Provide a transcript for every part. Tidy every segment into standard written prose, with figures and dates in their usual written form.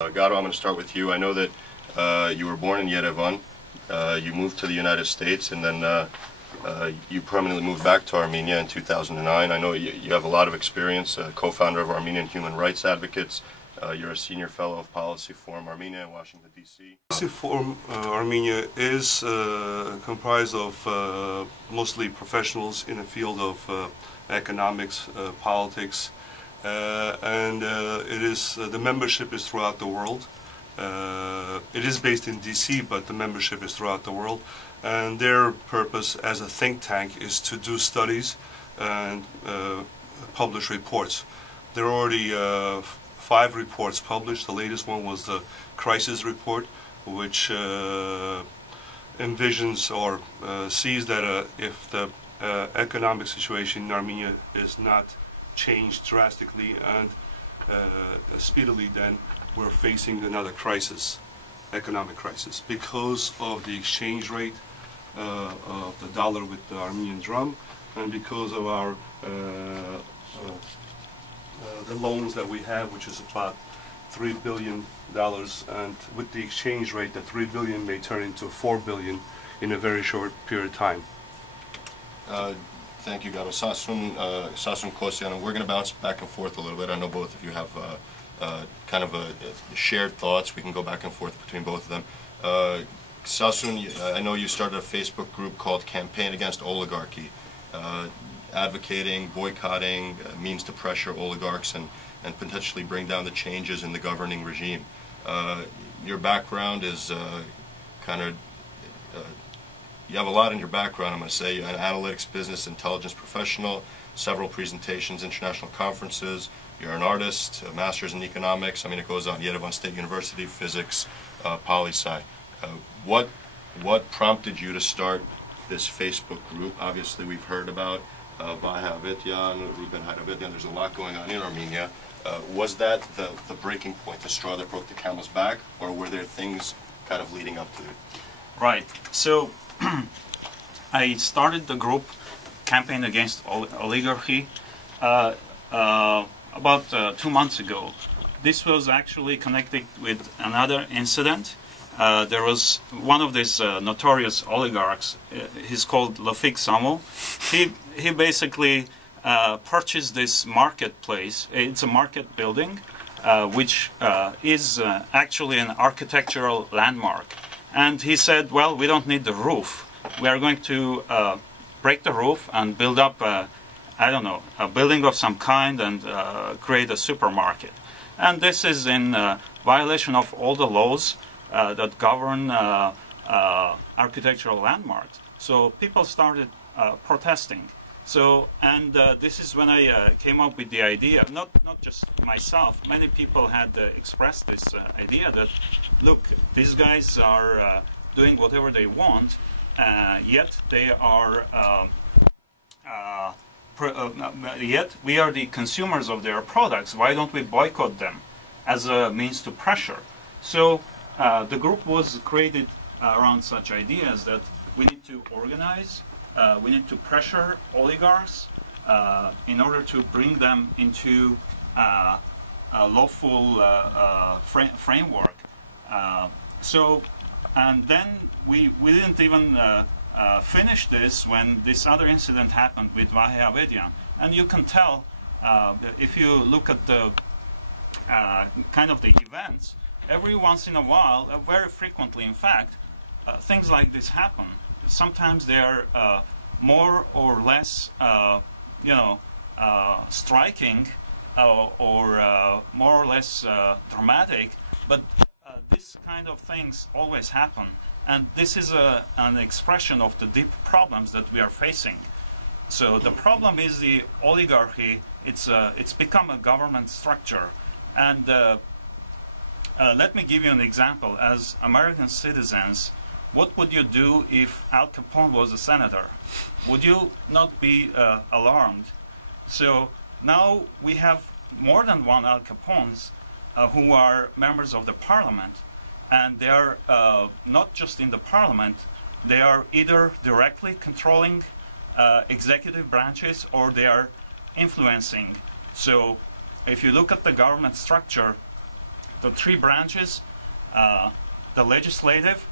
Gado, I'm going to start with you. I know that you were born in Yerevan. You moved to the United States, and then you permanently moved back to Armenia in 2009. I know you have a lot of experience, co-founder of Armenian Human Rights Advocates. You're a senior fellow of Policy Forum Armenia in Washington, D.C. Policy Forum Armenia is comprised of mostly professionals in the field of economics, politics, and the membership is throughout the world. It is based in DC, but the membership is throughout the world, and their purpose as a think tank is to do studies and publish reports. There are already 5 reports published. The latest one was the crisis report, which envisions or sees that if the economic situation in Armenia is not changed drastically and speedily, then we're facing another crisis, economic crisis, because of the exchange rate of the dollar with the Armenian dram, and because of our the loans that we have, which is about $3 billion, and with the exchange rate, the $3 billion may turn into $4 billion in a very short period of time. Thank you, Gado. Sasun Kosyan, and we're going to bounce back and forth a little bit. I know both of you have kind of shared thoughts. We can go back and forth between both of them. Sasun, I know you started a Facebook group called Campaign Against Oligarchy, advocating, boycotting means to pressure oligarchs and potentially bring down the changes in the governing regime. Your background is you have a lot in your background, I'm going to say. You're an analytics, business, intelligence professional, several presentations, international conferences. You're an artist, a master's in economics. I mean, it goes on. Yerevan State University, physics, poli-sci. What prompted you to start this Facebook group? Obviously, we've heard about Bahavetyan, Ruben Haydavetyan. There's a lot going on in Armenia. Was that the breaking point, the straw that broke the camel's back, or were there things kind of leading up to it? Right. So I started the group Campaign Against Oligarchy about 2 months ago. This was actually connected with another incident. There was one of these notorious oligarchs. He's called Lafik Samo. He basically purchased this marketplace. It's a market building, which is actually an architectural landmark. And he said, well, we don't need the roof. We are going to break the roof and build up, I don't know, a building of some kind and create a supermarket. And this is in violation of all the laws that govern architectural landmarks. So people started protesting. So, and this is when I came up with the idea, not just myself, many people had expressed this idea that, look, these guys are doing whatever they want, yet they are, yet we are the consumers of their products. Why don't we boycott them as a means to pressure? So the group was created around such ideas that we need to organize, we need to pressure oligarchs in order to bring them into a lawful framework. And then we didn't even finish this when this other incident happened with Bahavetyan. And you can tell, if you look at the kind of the events, every once in a while, very frequently in fact, things like this happen. Sometimes they are more or less, striking or more or less dramatic, but this kind of things always happen. And this is an expression of the deep problems that we are facing. So the problem is the oligarchy. It's become a government structure. And let me give you an example. As American citizens, what would you do if Al Capone was a senator? Would you not be alarmed? So now we have more than one Al Capones who are members of the parliament, and they are not just in the parliament, they are either directly controlling executive branches or they are influencing. So if you look at the government structure, the three branches, the legislative,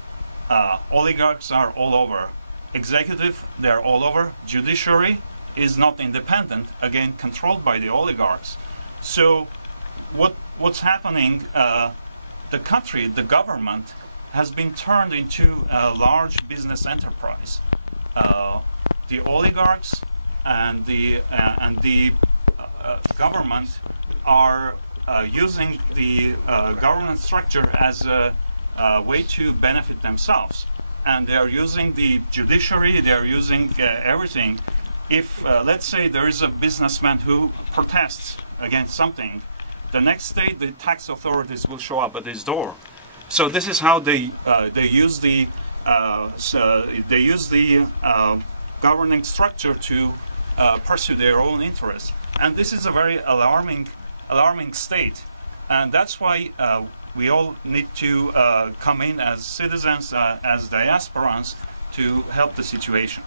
oligarchs are all over. Executive, they're all over. Judiciary is not independent, again controlled by the oligarchs. So what's happening, the country, the government, has been turned into a large business enterprise. The oligarchs and the government are using the government structure as a way to benefit themselves. And they are using the judiciary, they are using everything. If, let's say, there is a businessman who protests against something, the next day the tax authorities will show up at his door. So this is how they use the governing structure to pursue their own interests. And this is a very alarming state. And that's why we all need to come in as citizens, as diasporans, to help the situation.